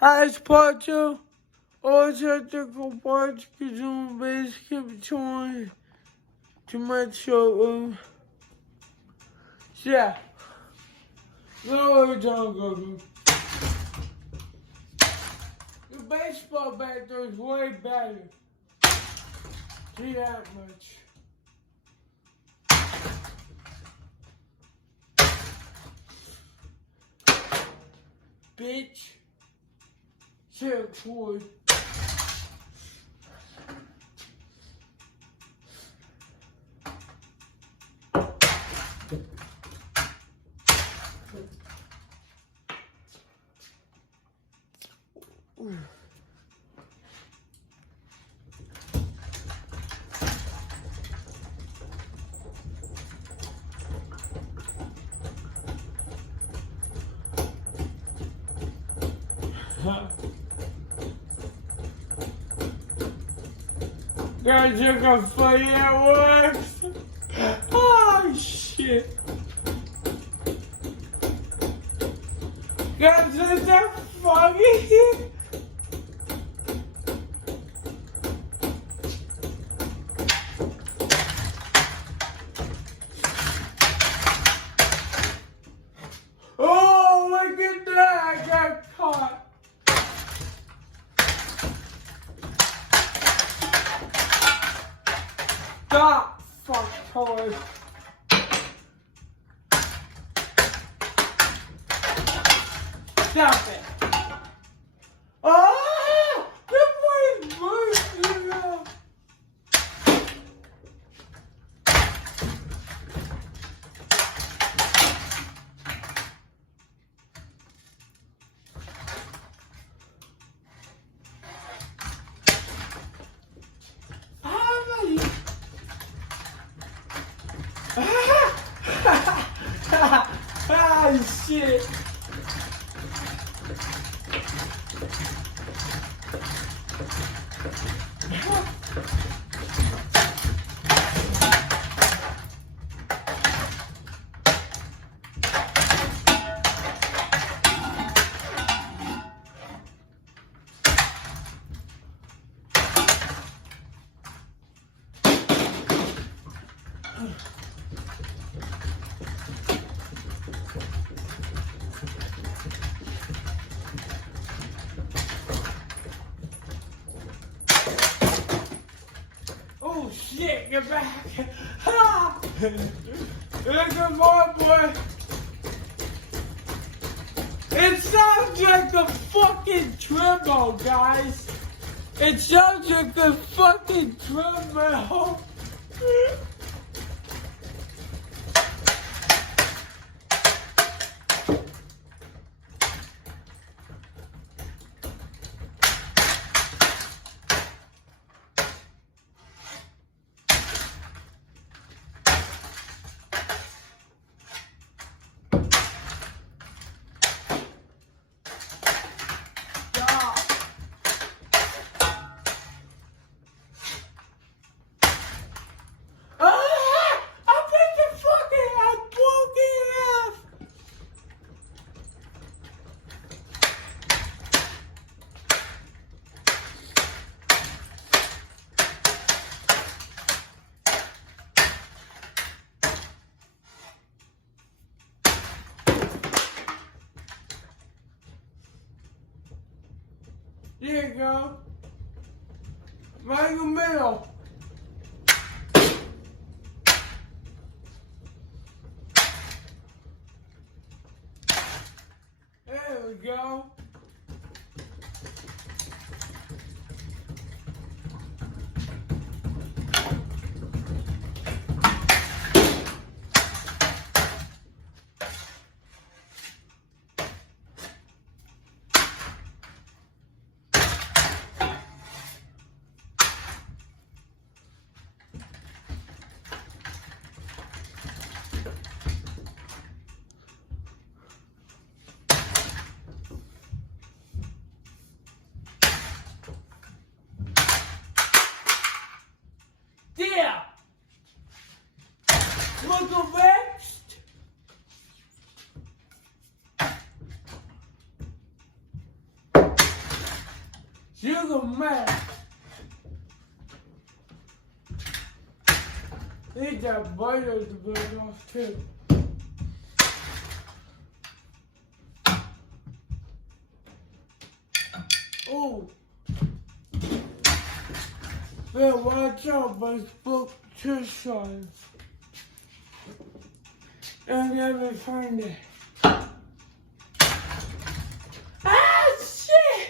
Hi, it's part two. All technical parts because I'm basically trying to make sure. So yeah. No we're talking. The baseball bat there is way better. See that much. Bitch. 6 wood. Guys, you can play at works. Oh shit. Guys, is that funny? Oh, look at that! I got caught. Stop, fuck toys. Stop it. Oh! That boy is bursting out. Ah, shit. Oh shit, get back! Ha! Look at my boy! It sounds like a fucking treadmill, guys! It sounds like a fucking treadmill! There you go. Right in the middle. There we go. Sugar man. Need that butter to burn off too. Oh. Yeah, watch out, my book two sides. And never find it. Ah, shit!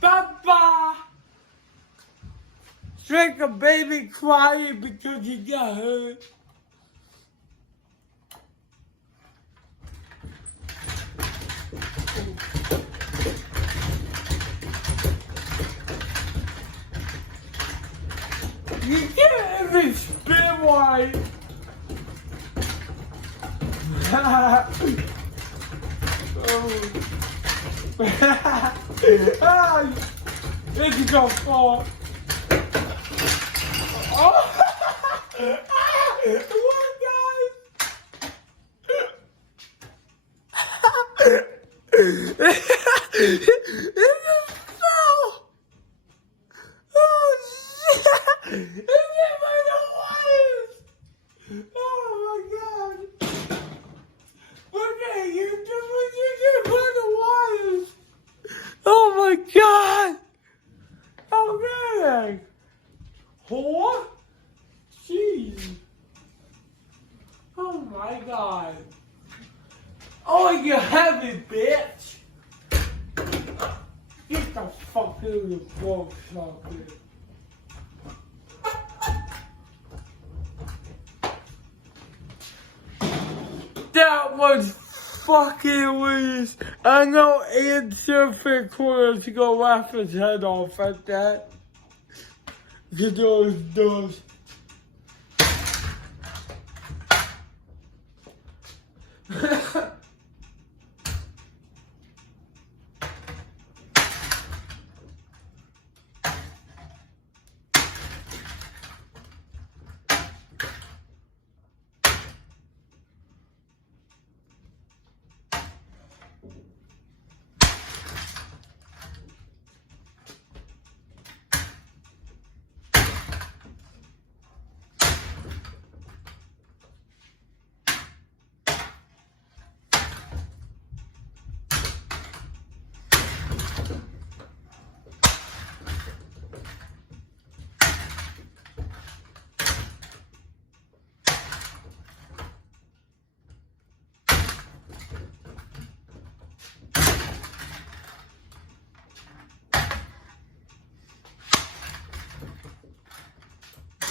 Papa! Drink a baby crying because he got hurt. You can't even spin right. Oh. It's gonna fall. Oh! What, guys? It just fell. Oh, shit. It's in the wires. Oh, my God. Look at you. You just put the wires. Oh, my God. Okay. Whore? Jeez. Oh my God. Oh, you heavy bitch. Get the fuck out of the box out there. That was fucking weird. I know answer for quarters to go laugh his head off at that. Those.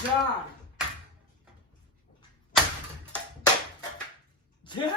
God. Yeah.